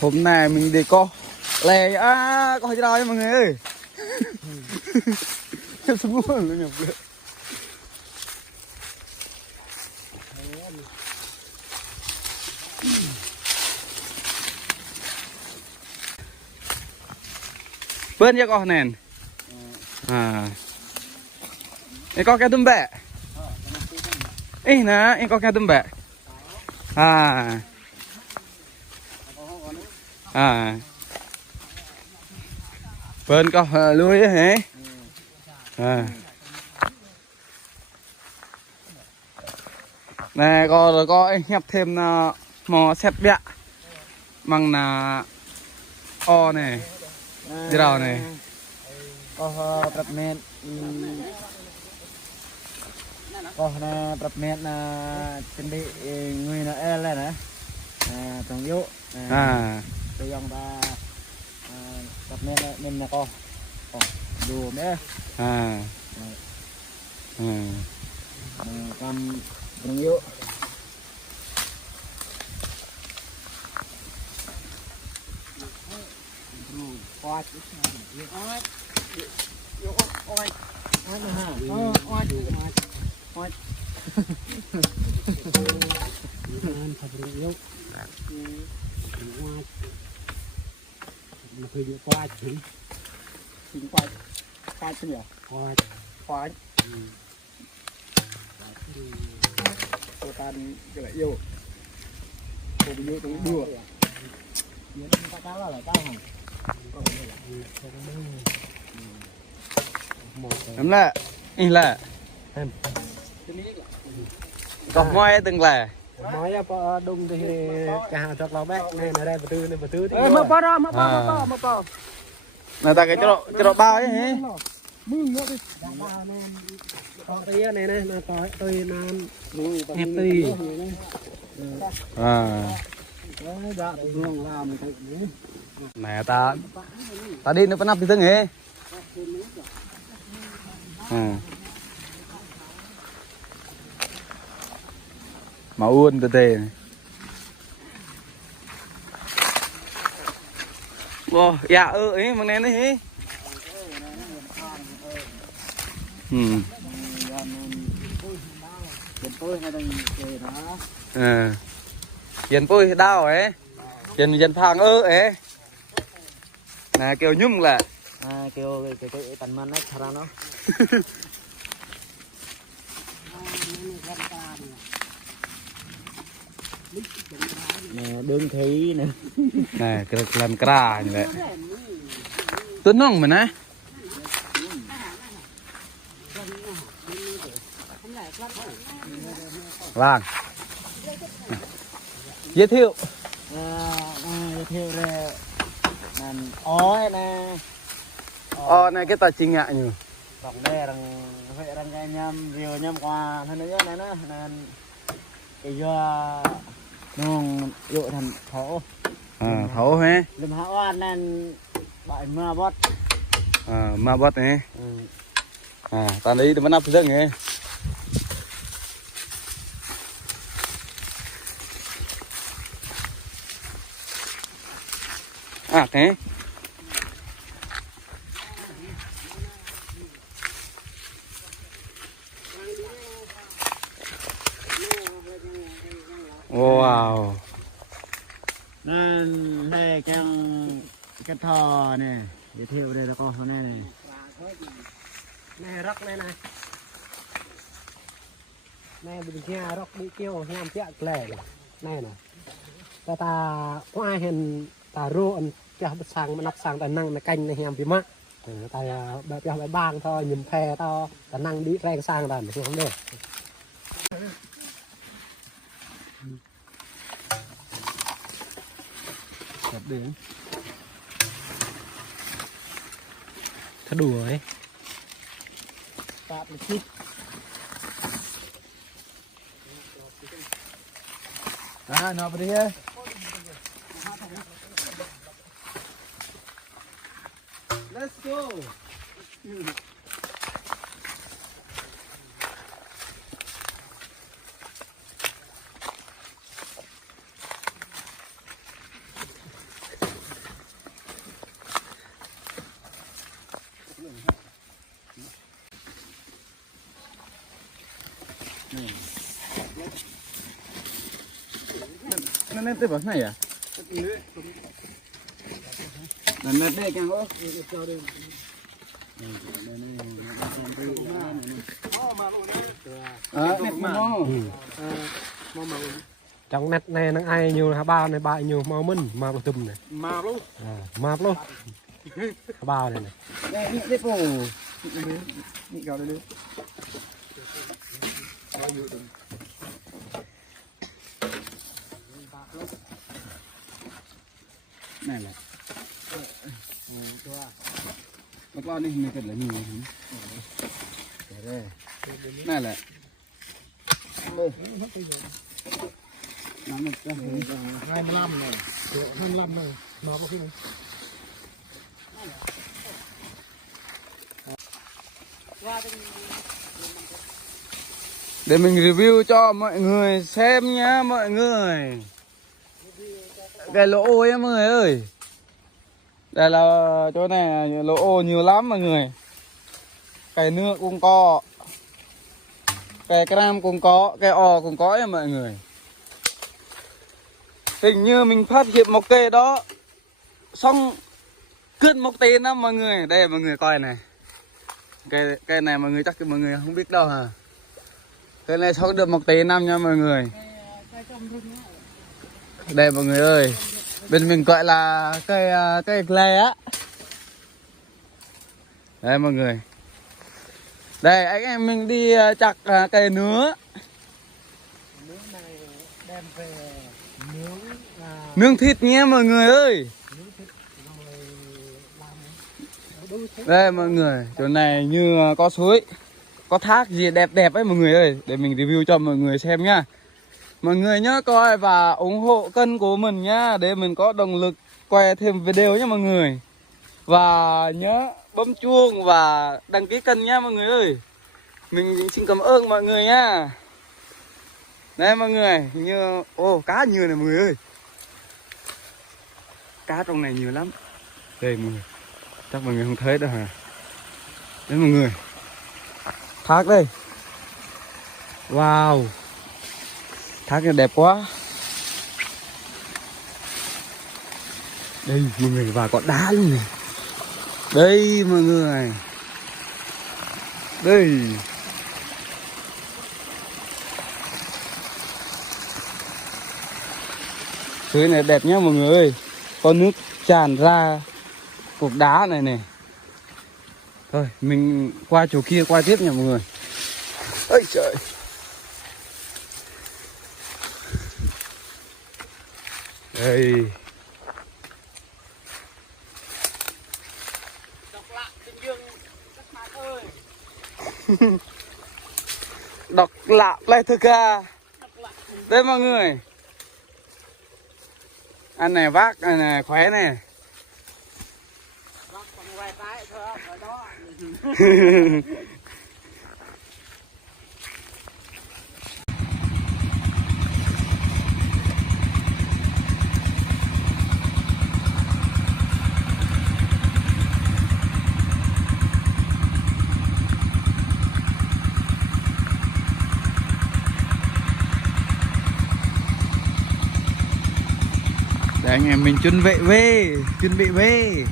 Hôm nay mình đi co lè có gì đâu mọi người ơi. Semua lu nyampe. Bên cho con nền. Ini kok kayak tumbe. Nah, ini kok kayak tumbe. Bên có lưới hả? Nè có nhập thêm mò xếp bẹ bằng là o này đi đâu này có tập men có na tập men là chuẩn bị người là e lên nè trồng yếu tôi dòng ta tập men là có đồ nữa cầm trồng yếu oi cô ta cái lại yêu cô bị yêu tôi đùa đúng là in là còn ngoài từng là nói là đông thì chả cho nó bé này ở đây bờ tư mà bao người ta cái chỗ bao ấy hả mương nữa đi to tí này này là tôi làm hẹp tí này ta đi nó có nắp thì tương hề mà uôn từ tề wow dạ ấy mà nên đấy dân tôi đau ấy dân phang ấy nè kêu nhung là kêu cái tần man ấy thằng nó nè đương thấy nè nè cái làm cra như vậy tuấn nong mà nè vâng giới thiệu giới thiệu về ói nè này cái tờ trình ngại nhiều đọc đây rằng vậy rằng cái nhâm riêu nhâm qua thân nữa này nữa nên cái do nông dụ thành thổ thổ hả lâm hạ oan nên bại ma bót này ta đi để mà nắp rừng này thế wow nên đây cái thò này giới thiệu đây là con số này này rắc này này bình kia rắc bị kêu nhám chẹt lẻ này nè ta có ai hiện ta ruộng cho sang mà nắp sang ta năng là canh này nhám bị mắc ta bây bang thôi nhìn phe to ta năng đi rang sang đàn không được đẹp đến thật đùa ấy tạp một chút nó đi ấy let's go nên tới bảo này à nên đây càng ô trong net này nó ai nhiều hả bao này bao nhiều màu minh màu tùm này map luôn bao này này đây đi đây phù đi gạo đây này là nó qua đi mình cần là nhiều này là năm 25 này 25 này mà có khi để mình review cho mọi người xem nhá mọi người. Cái lỗ ôi mọi người ơi. Đây là chỗ này lỗ ô nhiều lắm mọi người. Cái nước cũng có. Cái cam cũng có, cái ò cũng có nha mọi người. Hình như mình phát hiện một cây đó. Xong cướp một tên đó mọi người. Đây mọi người coi này. Cây này mọi người chắc mọi người không biết đâu hả. Cây này xong được một tỷ năm nha mọi người. Đây mọi người ơi. Bên mình gọi là cây lè á. Đây mọi người. Đây anh em mình đi chặt cây nứa. nướng này đem về nướng thịt nhé mọi người ơi. Đây mọi người, chỗ này như có suối, có thác gì đẹp đẹp ấy mọi người ơi. Để mình review cho mọi người xem nhá. Mọi người nhớ coi và ủng hộ kênh của mình nhá, để mình có động lực quay thêm video nhé mọi người. Và nhớ bấm chuông và đăng ký kênh nhá mọi người ơi. Mình xin cảm ơn mọi người nhá. Đây mọi người, như cá nhiều này mọi người ơi. Cá trong này nhiều lắm. Đây mọi người. Chắc mọi người không thấy đâu hả. Đấy mọi người. Thác đây. Wow. Thác này đẹp quá. Đây mọi người, và có đá luôn này. Đây mọi người. Đây. Suối này đẹp nhá mọi người ơi. Có nước tràn ra cục đá này này. Thôi mình qua chỗ kia qua tiếp nha mọi người. Ây trời. Đây. Độc lạ tình dương các bạn ơi. Độc lạ Play Thơ Ca. Đây mọi người. Anh này vác, anh này khỏe này. Vác bằng vài cái thôi ở đó. Để anh em mình chuẩn bị về.